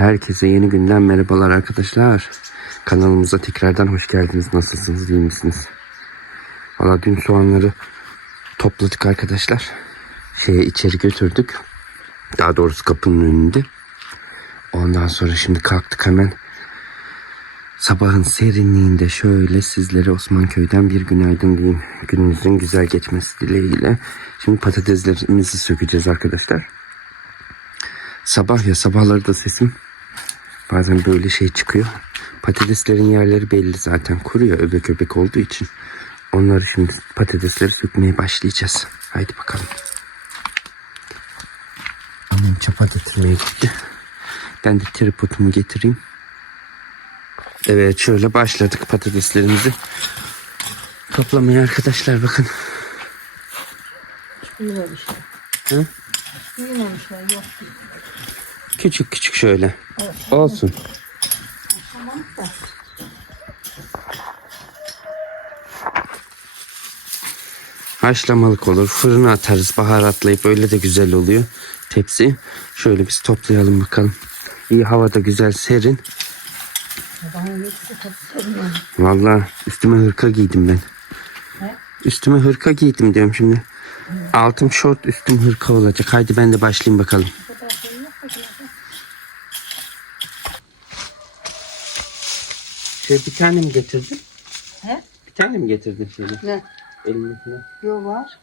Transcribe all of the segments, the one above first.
Herkese yeni günden merhabalar arkadaşlar. Kanalımıza tekrardan hoş geldiniz. Nasılsınız, iyi misiniz? Valla dün soğanları topladık arkadaşlar. Şeye içeri götürdük. Daha doğrusu kapının önünde. Ondan sonra şimdi kalktık hemen. Sabahın serinliğinde şöyle sizlere Osmanköy'den bir günaydın diyeyim. Gününüzün güzel geçmesi dileğiyle. Şimdi patateslerimizi sökeceğiz arkadaşlar. Sabah ya sabahları da sesim bazen böyle şey çıkıyor. Patateslerin yerleri belli zaten kuruyor öbek öbek olduğu için. Onları şimdi patatesleri sökmeye başlayacağız. Haydi bakalım. Annem çapa getirmeye gitti. Ben de tripodumu getireyim. Evet şöyle başladık patateslerimizi toplamaya arkadaşlar bakın. Büyümemişler. Hı? Büyümemişler yok. Küçük küçük şöyle. Olsun. Tamam da. Haşlamalık olur. Fırına atarız. Baharatlayıp öyle de güzel oluyor. Tepsi. Şöyle biz toplayalım bakalım. İyi havada güzel serin. Vallahi üstüme hırka giydim ben. He? Üstüme hırka giydim diyorum şimdi. Altım şort üstüm hırka olacak. Haydi ben de başlayayım bakalım. Bu kadar şey yok da yine de. Şey bir tane mi getirdin? He? Bir tane mi getirdin şöyle? Ne? Elinde falan. Yok var.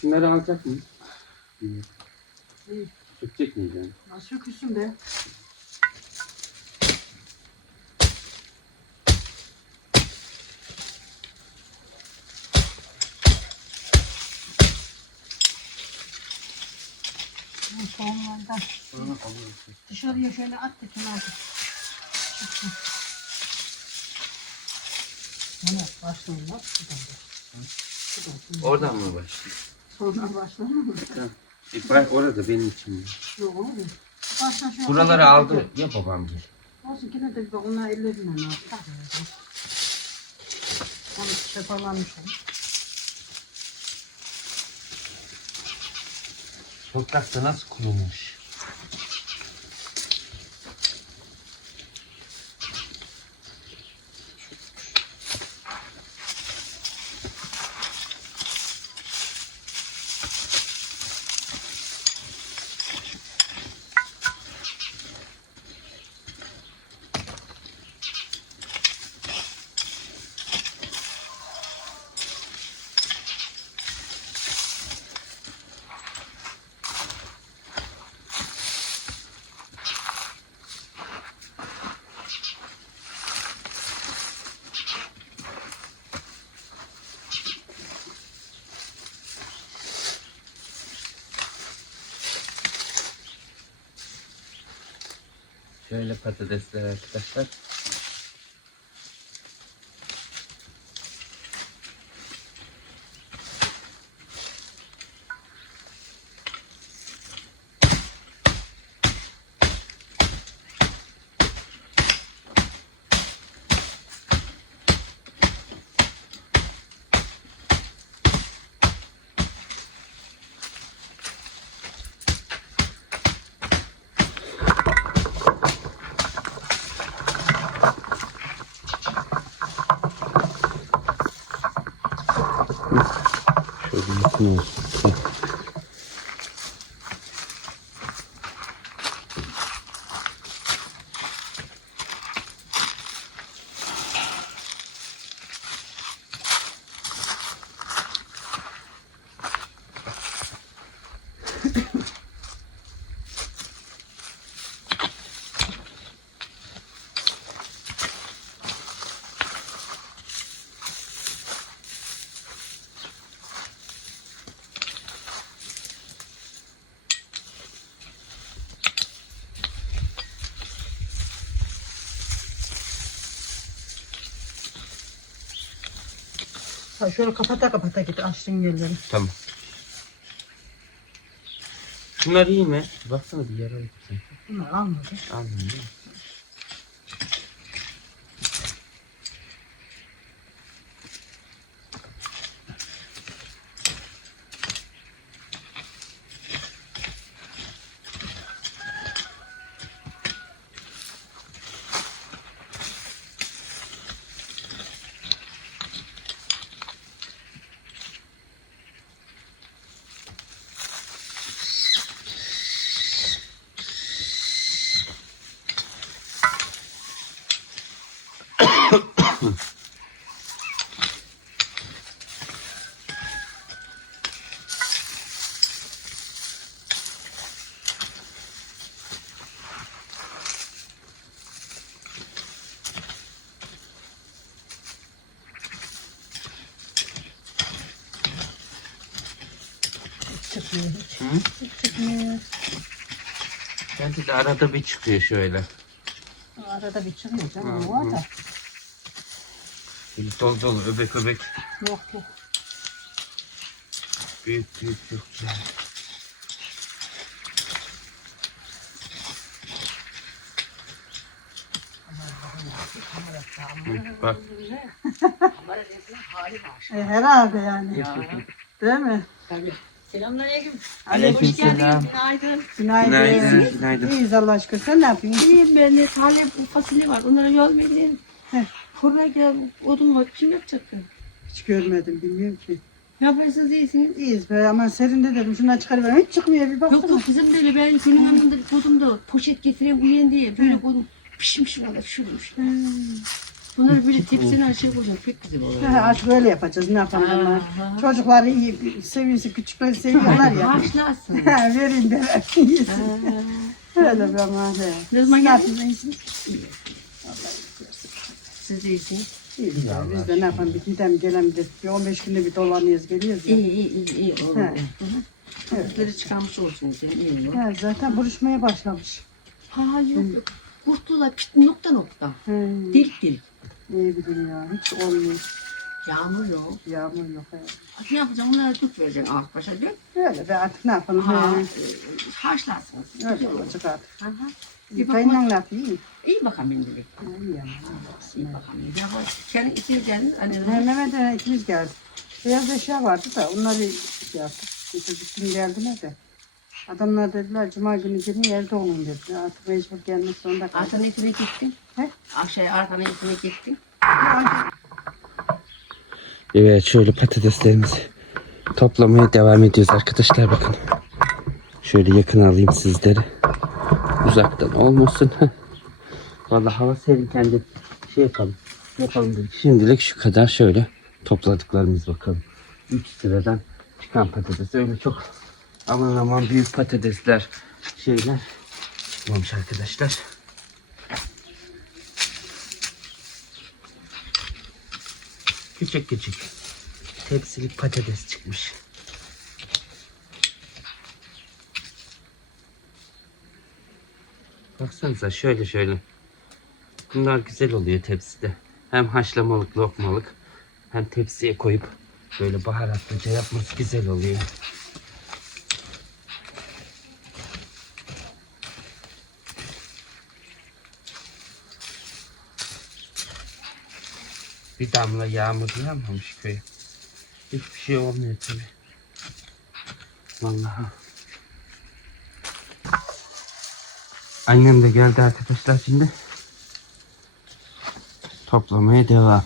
Şunları alacak mıyız? İyi. Çekecek miyiz yani? Nasıl küsün be? Soğanlardan dışarıya şöyle at da kenarda. Çıksın. Bana başlayın bak. Oradan mı başlayayım? Sonra başlayalım mı? E, bak orada benim için. Yok oğlum. Baştan şöyle Buraları aldı ya babam gibi. Olsun yine de bir bak onlar ellerinden aldı. Tak öyle. Onu şapalanmış olur. Toprakta nasıl kurulmuş? Şöyle patatesler arkadaşlar. Şöyle yakın olsun. Ha şöyle kapata kapata git açtın yerleri. Tamam. Şunlar iyi mi? Baksana bir yara yok sanki. Bunlar almadı. Anladın çıkmıyor. Hı? Hiç çıkmıyor. Bence de arada bir çıkıyor şöyle. Arada bir çıkmıyor canım. Hı, o da. Böyle dolu dolu öbek öbek. Yok yok. Büyük büyük güzel. Hı, Bak. E, herhalde yani. Değil mi? Selamünaleyküm. Aleyküm selam. Günaydın. Günaydın. Günaydın, günaydın. İyiyiz Allah aşkına. Sen ne yapıyorsun? İyiyim ben de talep fasulye var. Onlara yol vereyim. Fırına gel odun var. Kim yapacaktı? Hiç görmedim bilmiyorum ki. Ne yaparsınız iyisiniz? İyiyiz be ama serinde dedim şundan çıkarıver. Hiç çıkmıyor bir baksana. Yok yok kızım böyle ben senin yanında kodumda poşet getiren uyen diye böyle kodum pişmiş valla çürümüş. Bunları böyle tepsine aşağı koyacağım. Pek güzel olur. Ha, artık öyle yapacağız. Ne yapalım Ha, onlar? ha. Çocuklar iyi seviyorsa küçükleri seviyorlar ya. Haşlarsın. Ha, Vereyim de yesin. Öyle bir ama. Ne zaman geldin? Siz de iyisiniz. Ya. Biz de ne yapalım? Bir gidem gelen bir, bir 15 günde bir dolanıyoruz geliyoruz ya. İyi iyi iyi. iyi olur. He. Hı hı. Çocukları çıkarmış olsun sen. iyi olur. Ha, zaten buruşmaya başlamış. Ha yok yok. Kurtlular pit nokta nokta. He. Delik delik. Ne bileyim ya. Hiç olmuyor. Yağmur yok. Yağmur yok. He. Ne yapacağım? Bunları tut vereceksin ah başa dön. Öyle be artık ne yapalım? Ha, He. e, haşlarsınız. Öyle olacak artık. Hı hı. Bir bakma. ne yapıyor? İyi. İyi bakalım şimdi. İyi ya. İyi bakalım. Ya bak, Senin için geldin. Hani Mehmet'e ikimiz geldik. Beyaz eşya vardı da onları şey yaptık. Getirdik dün geldiler de. Adamlar dediler cuma günü gelin evde olun dediler. Artık mecbur gelmek zorunda kaldık. arkanın etine gittin. He? Aşağıya arkanın etine gittin. Evet şöyle patateslerimizi toplamaya devam ediyoruz arkadaşlar bakın. Şöyle yakın alayım sizleri. Uzaktan olmasın. Vallahi hava serinken de şey yapalım. Yapalım dedik. Şimdilik şu kadar şöyle topladıklarımız bakalım. 3 sıradan çıkan patates. Öyle çok aman aman büyük patatesler şeyler çıkmamış arkadaşlar. Küçük küçük tepsilik patates çıkmış. Baksanıza şöyle şöyle. Bunlar güzel oluyor tepside. Hem haşlamalık lokmalık hem tepsiye koyup böyle baharatlıca yapması güzel oluyor. Bir damla yağmur yağmamış köye. Hiçbir şey olmuyor tabi. Vallahi. Annem de geldi arkadaşlar şimdi. Toplamaya devam.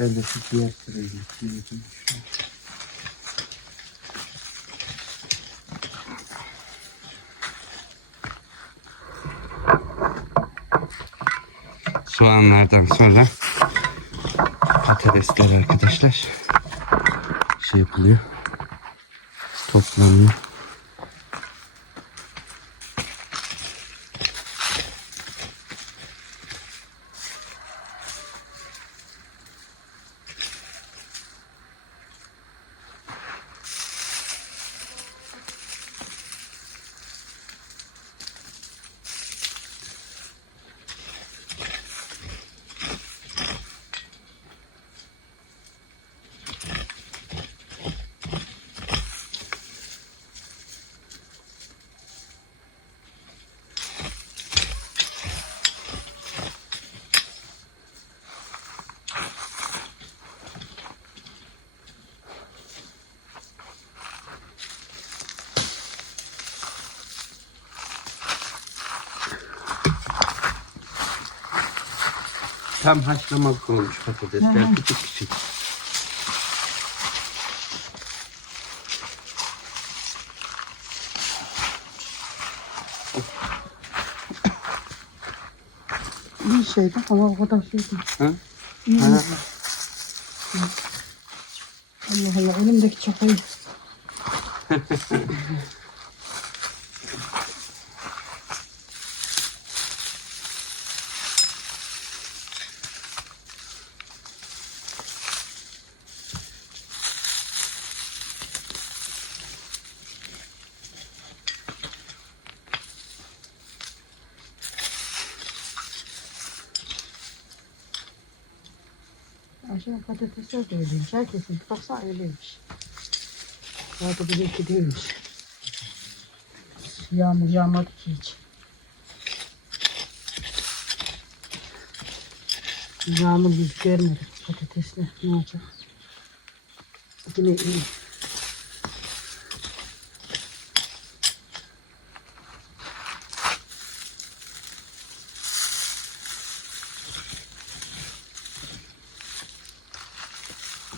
Ben de şu diğer sırayı geçeyim. Soğanlardan sonra patatesler arkadaşlar şey yapılıyor. Toplanıyor. Tam haşlamalık olmuş patatesler küçük küçük. İyi şeydi ama o kadar şeydi. Ha? İyi. Ha. Allah Allah elimdeki çapayı. De öyleymiş. Herkesin baksana öyleymiş. Zaten bizimki değilmiş. Yağmur yağmadı ki hiç. Yağmur yüz görmedi patatesle. Ne olacak? Yine iyi.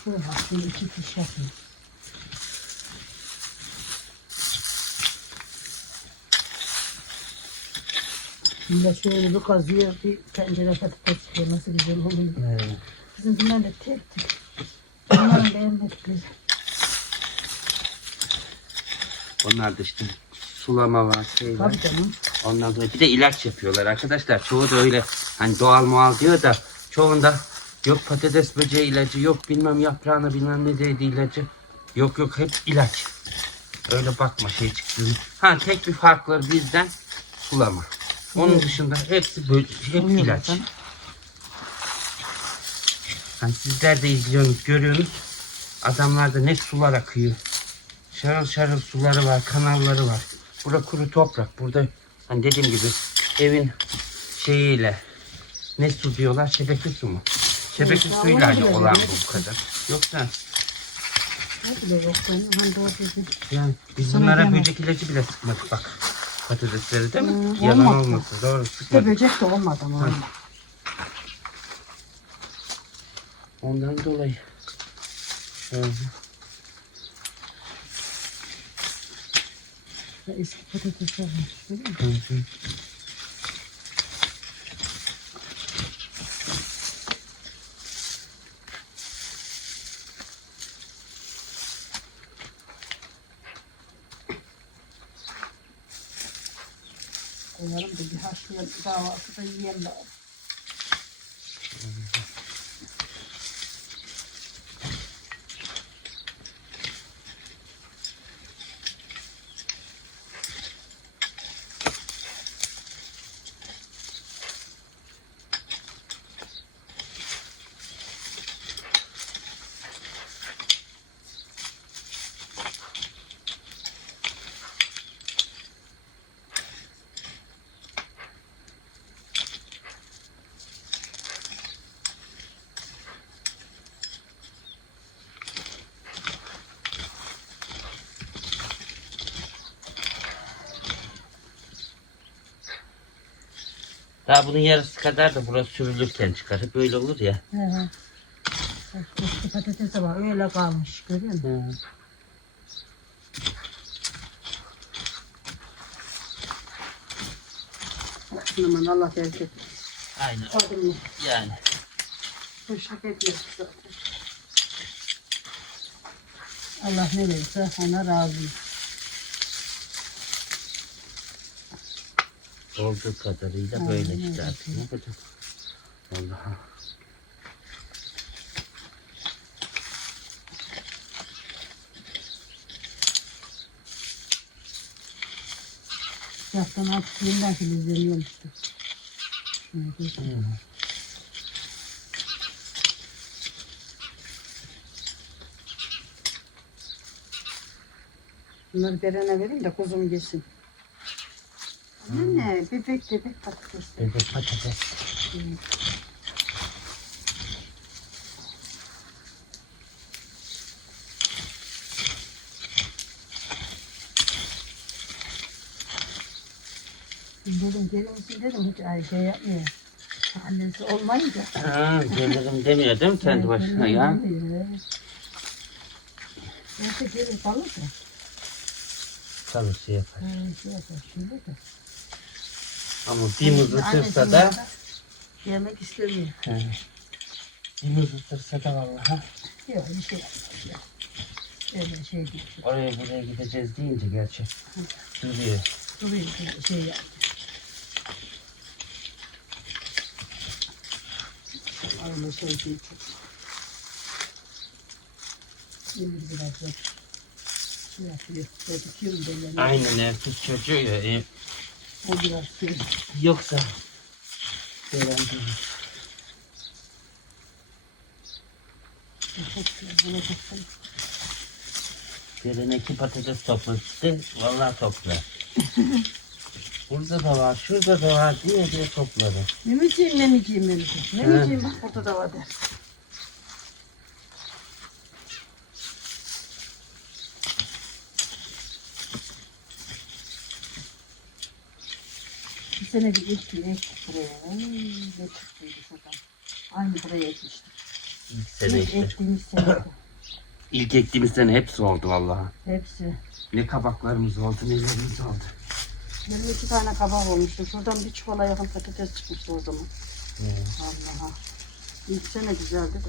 Şöyle bak şimdi iki piş yapayım. Şimdi şöyle bir kazıyor, bir tencere patates çıkıyor. Nasıl güzel oluyor. Evet. Bizimkiler de tek tek. Bunların beğenmedikleri. Onlar da işte sulama var, şey var. Tabii canım. Ondan sonra bir de ilaç yapıyorlar arkadaşlar. Çoğu da öyle hani doğal mual diyor da çoğunda yok patates böceği ilacı yok bilmem yaprağına bilmem ne dedi ilacı. Yok yok hep ilaç. Öyle bakma şey çıktı. Ha tek bir farkları bizden sulama. Onun dışında hepsi bö- hep Oluyor ilaç. Hani sizler de izliyorsunuz, görüyorsunuz. Adamlarda ne sular akıyor. Şarıl şarıl suları var, kanalları var. Burada kuru toprak. Burada hani dediğim gibi evin şeyiyle ne su diyorlar? Şebeke su mu? Şebeke Evet, suyuyla hani olan bu kadar. Yoksa yani biz bunlara böcek ilacı bile sıkmadık bak. Patatesleri değil mi? Hmm, Yalan olmaz mı? olmasın. Doğru sıkmadık. böcek de olmadı ama. Ondan dolayı. Şöyle. Eski patatesler var. Görüyor musun? Hı hı. Koyalım da bir haşlayalım. Kahvaltı da yiyelim Daha bunun yarısı kadar da burası sürülürken çıkar. Hep böyle olur ya. Bak, Eski patates de var. Öyle kalmış. Görüyor musun? Aman Allah bereket. Aynen. Kadın mı? Yani. Hoşluk etmez zaten. Allah ne verirse ona razıyım. Olduğu kadarıyla Aynen böyle öyle. işte artık. Ne yapacak? Allah'a. Yaptan artık yeniden filizleniyormuştu. Şöyle bir- Bunları Beren'e vereyim de kuzum yesin. Anne bebek bebek patates. Bebek patates. Dedim gelir misin dedim hiç ay şey yapmıyor. Annesi olmayınca. Ha, gelirim demiyor değil mi kendi başına ya? Neyse gelir kalır da. Çalışı yapar. Ha, şey yapar şimdi de. Ama bir mızıtırsa da Yemek istemiyor. he, Dilimiz ısırsa da vallahi. Yok bir şey yapmaz ya. Öyle şey değil. Oraya buraya gideceğiz deyince gerçi. Duruyor. Duruyor bir şey yap. Öyle şey değil. Şimdi biraz yok. Şey yapıyor. Aynen erkek çocuğu ya. e, O biraz şey. yoksa. Veren değil. Dereneki patates topladı. Vallahi topla. Burada da var, şurada da var diye diye topladı. Memeciğim, memeciğim, memeciğim. Memeciğim bak orada da var der. Sene bir ektim, ektik buraya. Ay, Ne çıktıydı şuradan. Aynı buraya ekmiştik. İlk sene İlk işte. ektiğimiz sene. İlk ektiğimiz sene hepsi oldu vallahi. Hepsi. Ne kabaklarımız oldu, nelerimiz oldu. Benim iki tane kabak olmuştu. Şuradan bir çuvala yakın patates çıkmıştı o zaman. Allah'a. İlk sene güzeldi de.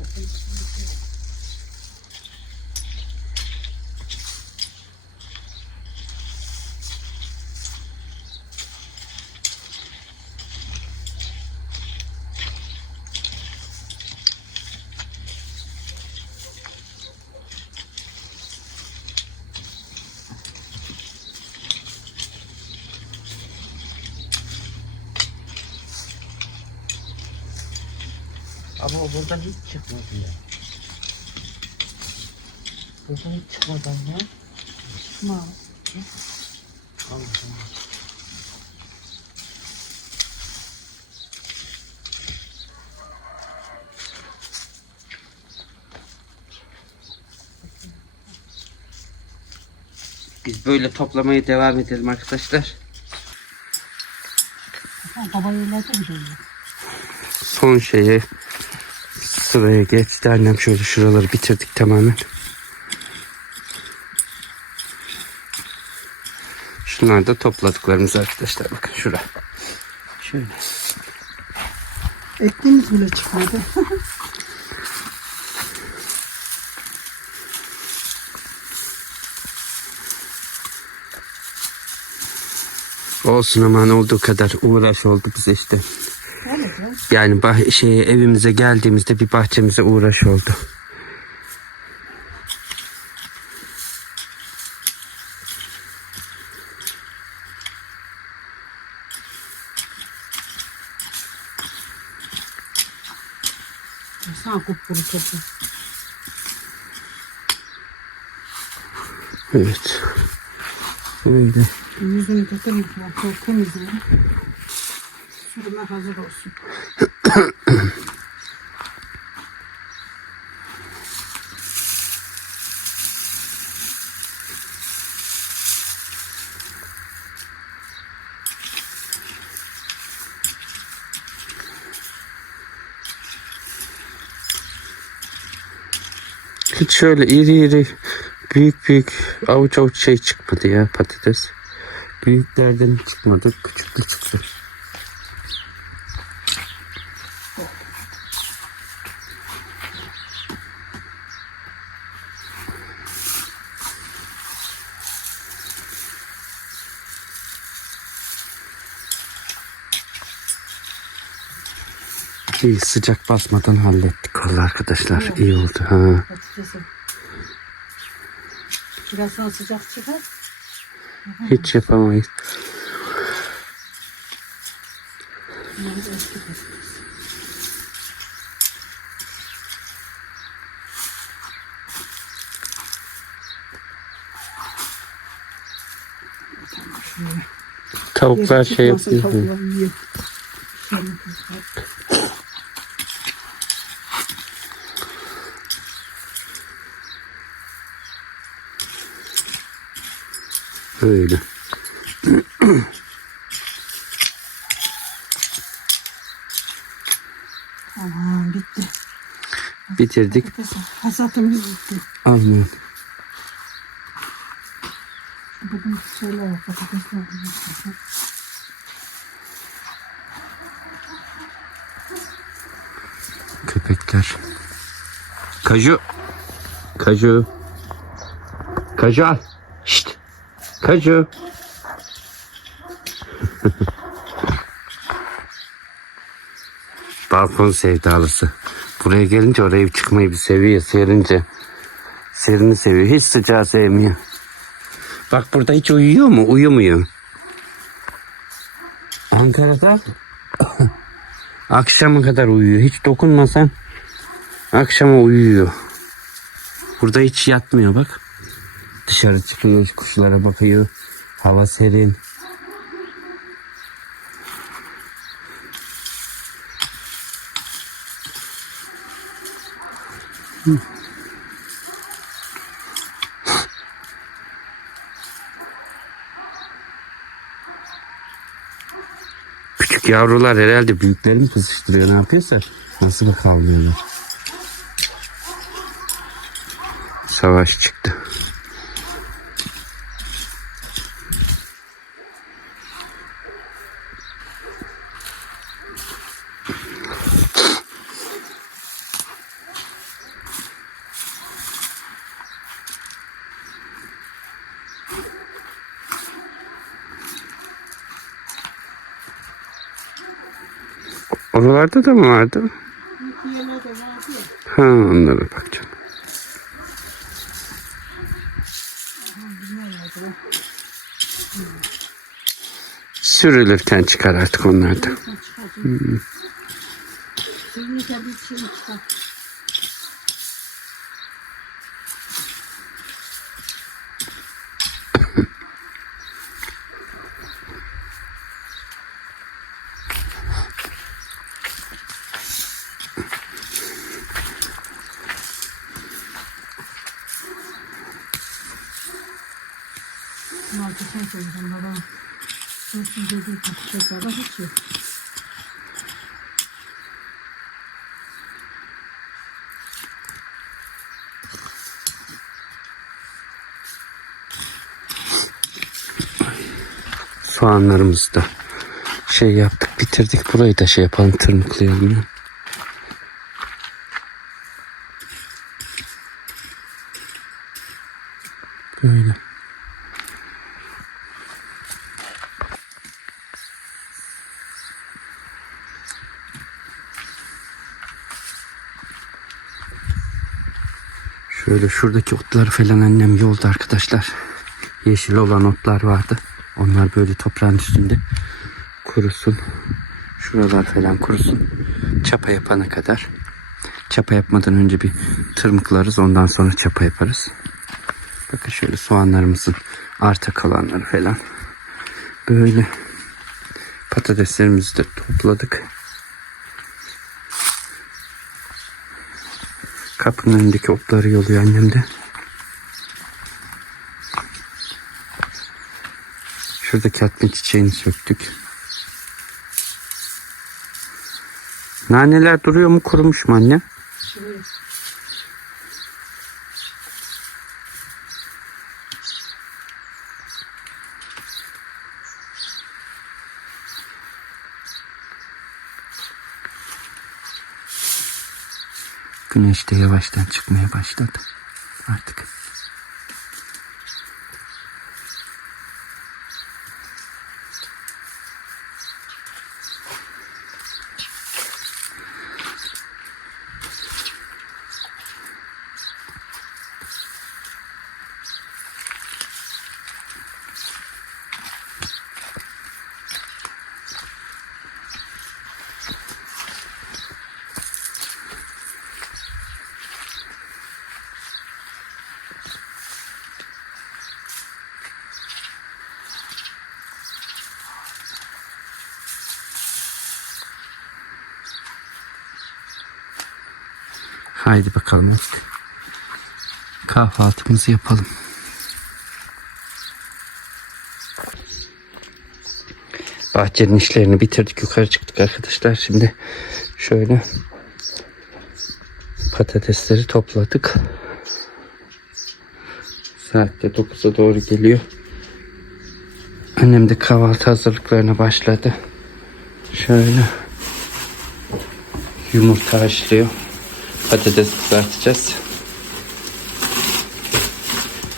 Ama o buradan hiç çıkmadı ya. Buradan hiç çıkmadı ya. Ma. Allah. Biz böyle toplamaya devam edelim arkadaşlar. Son şeye sıraya geçti. Annem şöyle şuraları bitirdik tamamen. Şunlar da topladıklarımız arkadaşlar. Bakın şura. Şöyle. Ektiğimiz bile çıkmadı. Olsun aman olduğu kadar uğraş oldu bize işte. Yani bah şey evimize geldiğimizde bir bahçemize uğraş oldu. Sana kupkuru topu. Evet. Öyle. Yüzünü tutalım. Çok temizleyelim. Sürüme hazır olsun. Hiç şöyle iri iri büyük büyük avuç avuç şey çıkmadı ya patates. Büyüklerden çıkmadı. Küçük de İyi sıcak basmadan hallettik vallahi arkadaşlar. İyi oldu ha. Biraz sonra sıcak çıkar. Hiç yapamayız. Tavuklar şey yapıyor. tavuklar yiyor. Şöyle kızlar. Öyle. Aman bitti. Bitirdik. Hasatımız bitti. Aman. Bugün şeyler var, patatesler var. Köpekler. Kaju. Kaju. Kaju al. Kaju. Balkon sevdalısı. Buraya gelince oraya çıkmayı bir seviyor. Serince. Serini seviyor. Hiç sıcağı sevmiyor. Bak burada hiç uyuyor mu? Uyumuyor. Ankara'da akşama kadar uyuyor. Hiç dokunmasan akşama uyuyor. Burada hiç yatmıyor bak. Dışarı çıkıyor, kuşlara bakıyor. Hava serin. Küçük yavrular herhalde büyüklerini kızıştırıyor. Ne yapıyorsa nasıl kavlıyorlar. Savaş çıktı. Oralarda da mı vardı? Ha onlara bakacağım. Sürülürken çıkar artık onlar. Suyunu tabii şey çıkar. Bunlar geçen sene baba. Dursun dedi tekrar hiç yok. Soğanlarımızı da şey yaptık bitirdik. Burayı da şey yapalım tırmıklayalım ya. Böyle. Şöyle şuradaki otları falan annem yolda arkadaşlar. Yeşil olan otlar vardı. Onlar böyle toprağın üstünde kurusun. Şuralar falan kurusun. Çapa yapana kadar. Çapa yapmadan önce bir tırmıklarız. Ondan sonra çapa yaparız. Bakın şöyle soğanlarımızın arta kalanları falan. Böyle patateslerimizi de topladık. Kapının önündeki otları yoluyor annem de. Şuradaki atma çiçeğini söktük. Naneler duruyor mu kurumuş mu anne? Güneş de yavaştan çıkmaya başladı. Artık. Haydi bakalım artık. Kahvaltımızı yapalım. Bahçenin işlerini bitirdik. Yukarı çıktık arkadaşlar. Şimdi şöyle patatesleri topladık. Saatte 9'a doğru geliyor. Annem de kahvaltı hazırlıklarına başladı. Şöyle yumurta haşlıyor. Patates kızartacağız.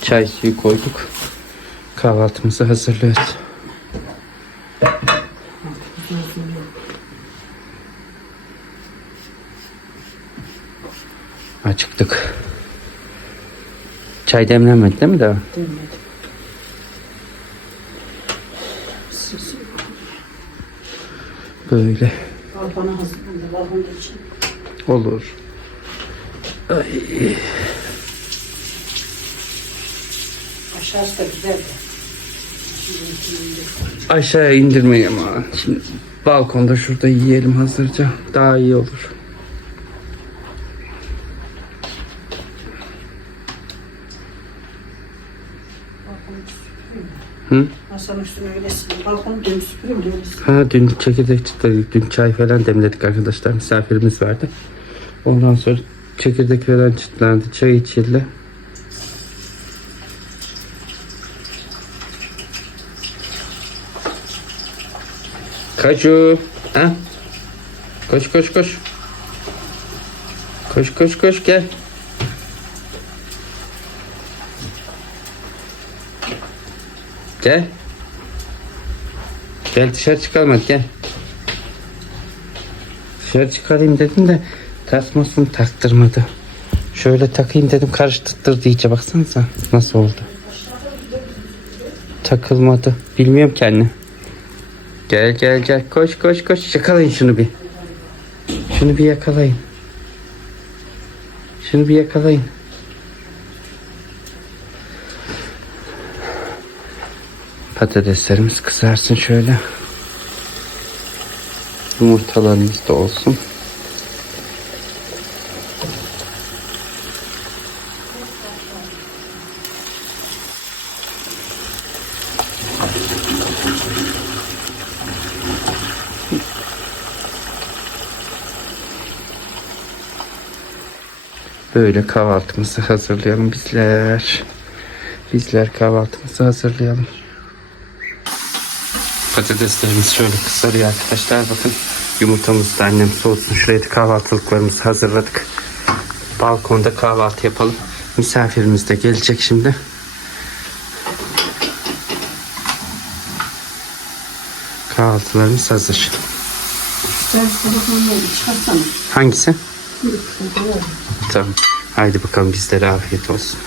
Çay suyu koyduk. Kahvaltımızı hazırlıyoruz. Acıktık. Çay demlenmedi değil mi daha? Demledim. Böyle Al bana hazırlandı. Balkonda için. olur. Aşağısı da güzel. Aşağıya indirmeyi ama şimdi balkonda şurada yiyelim hazırca daha iyi olur. Hı? Masanın üstüne öyle. Balkonu öyle sileyim. Ha dün çekirdek çıtladık. Dün çay falan demledik arkadaşlar. Misafirimiz vardı. Ondan sonra çekirdek falan çıtlandı. Çay içildi. Kaçu. Ha? Koş koş koş. Koş koş koş gel. Gel. Gel dışarı çıkalım hadi gel. Dışarı çıkarayım dedim de tasmasını taktırmadı. Şöyle takayım dedim karıştırdı iyice baksanıza nasıl oldu. Takılmadı. Bilmiyorum kendi. Gel gel gel koş koş koş yakalayın şunu bir. Şunu bir yakalayın. Şunu bir yakalayın. Patateslerimiz kızarsın şöyle. Yumurtalarımız da olsun. Böyle kahvaltımızı hazırlayalım bizler. Bizler kahvaltımızı hazırlayalım. Patateslerimiz şöyle kızarıyor arkadaşlar. Bakın yumurtamızı da annem soğutsun. Şuraya da kahvaltılıklarımızı hazırladık. Balkonda kahvaltı yapalım. Misafirimiz de gelecek şimdi. Kahvaltılarımız hazır. Hangisi? Tamam. Haydi bakalım bizlere afiyet olsun.